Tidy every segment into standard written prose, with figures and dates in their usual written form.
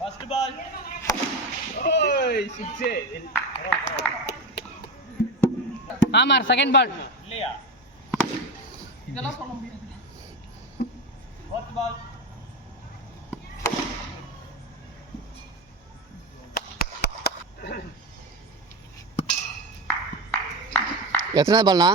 First ball. Oi, six. Amar, second ball. இல்லையா? இதெல்லாம் சொல்ல முடியாது. Fourth ball. எத்தனை பால்னா?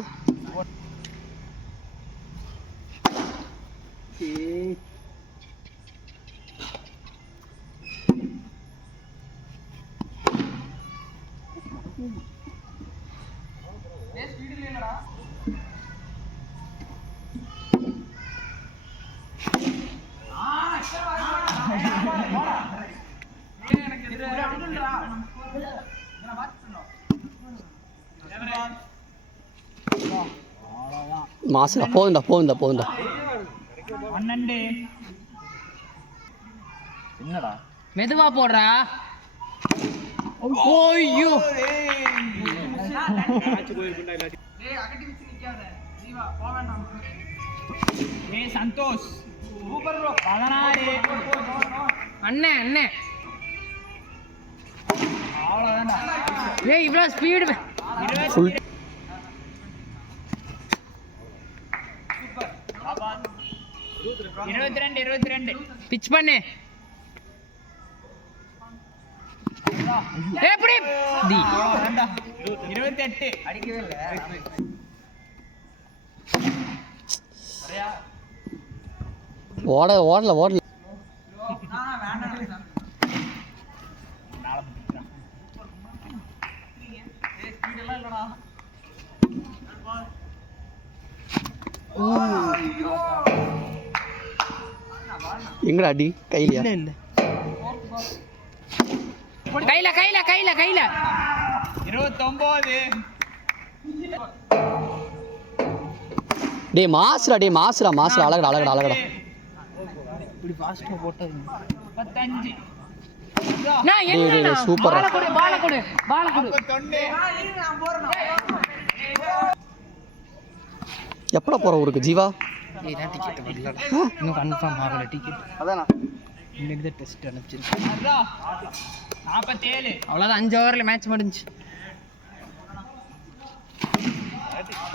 மாசா போகுண்டா. 12. என்னடா மெதுவா போடுறா. ஓய்யோ சந்தோஷ் சூப்பர் ப்ரோ. 16. அண்ணே அவ்வளோதான்டா. ஏய் இவ்வளோ ஸ்பீடு. ஃபுல் 22. பிச் பண்ணு. எப்படி தி 28. அடிக்கவே இல்லை. ஓடல எங்கடா அடி? கையில கையில 29. டேய் மாசுடா அழகடா. இப்படி ஃபாஸ்டா போட்டது. 35. நான் என்ன சூப்பரா. பால கொடு 51. எப்படா போற ஊருக்கு ஜீவா? இதான் டிக்கெட் வரல. இன்னும் கன்ஃபார்ம் ஆகல டிக்கெட். அதானா இன்னைக்கு தான் டெஸ்ட் அனுப்பிச்சிருக்கேன். 47. அவ்வளோதான் 5 ஓவரில் மேட்ச் முடிஞ்சு.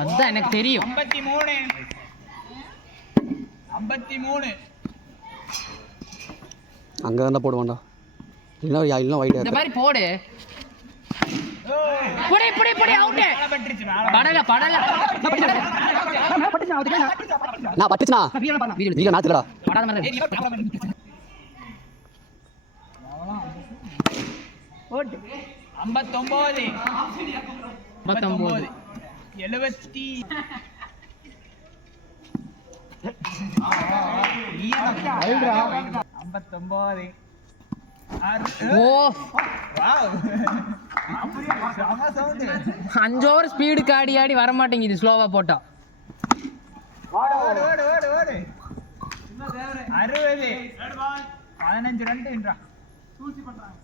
அதுதான் எனக்கு தெரியும். 53. அங்கே தானே போடுவான்டா. இல்லை வைடா இந்த மாதிரி போடு. புடி அவுட். படல நான் பட்டுச்சுனா வீடியோ நாத்துலடா. படாத மாதிரி 59. 59. ஓ வாவ். 5 ஓவர் ஸ்பீடுக்கு ஆடி வர மாட்டேங்குது ஸ்லோவா போட்டா. ஓடு. 60. 15 ரன் என்றா. தூசி பண்றாங்க.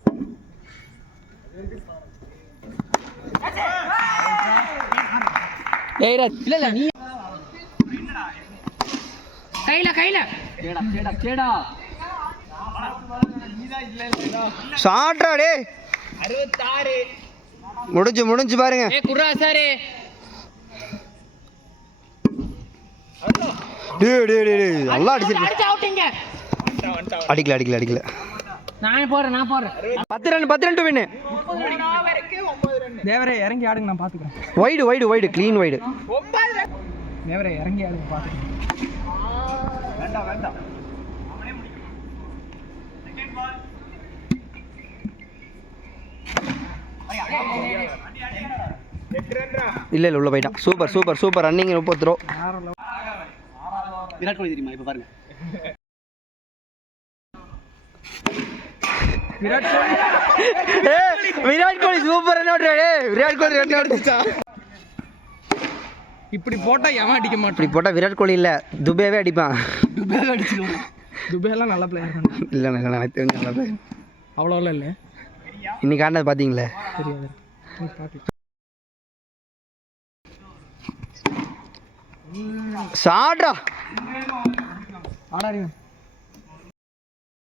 இல்ல நீ கையில கேடா நீதா இல்ல. சாட்ரா டே. 66. முடிஞ்சு பாருங்க. குர்ரா சாரே. டேய் நல்லா அடிச்சிருக்க. அடிச்சு அவுட்டிங்க. அடிக்கல. நான் போறேன் 10 ரன் டு வின். 30 ஓவருக்கு 9 ரன். தேவரே இறங்கி ஆடுங்க, நான் பாத்துக்கிறேன். Wide clean wide. 9 ரன். தேவரே இறங்கி ஆடுங்க, பாத்துக்கிறேன். வேண்டாம். அவனே முடிக்கணும். Second ball. இல்ல உள்ள போயிட்டான். சூப்பர் ரன்னிங் 30 ரோ. விராட் கோலி தெரியுமா? இப்ப பாருங்க. Virat Kohli super run out. Virat Kohli run out. இப்படி போட்டா எவன் அடிக்க மாட்டான். இப்படி போட்டா விராட் கோலி இல்ல துபேவே அடிப்பான். துபேல அடிச்சிடுவான். துபேலாம் நல்ல பிளேயர் தான். இல்ல எனக்கு தெரிஞ்ச நல்ல பிளேயர். அவ்வளோலாம் இல்லை. இன்னைக்கு ஆனது பாத்தீங்களே. தெரியாது. சாட்ரா ஆடாரியும்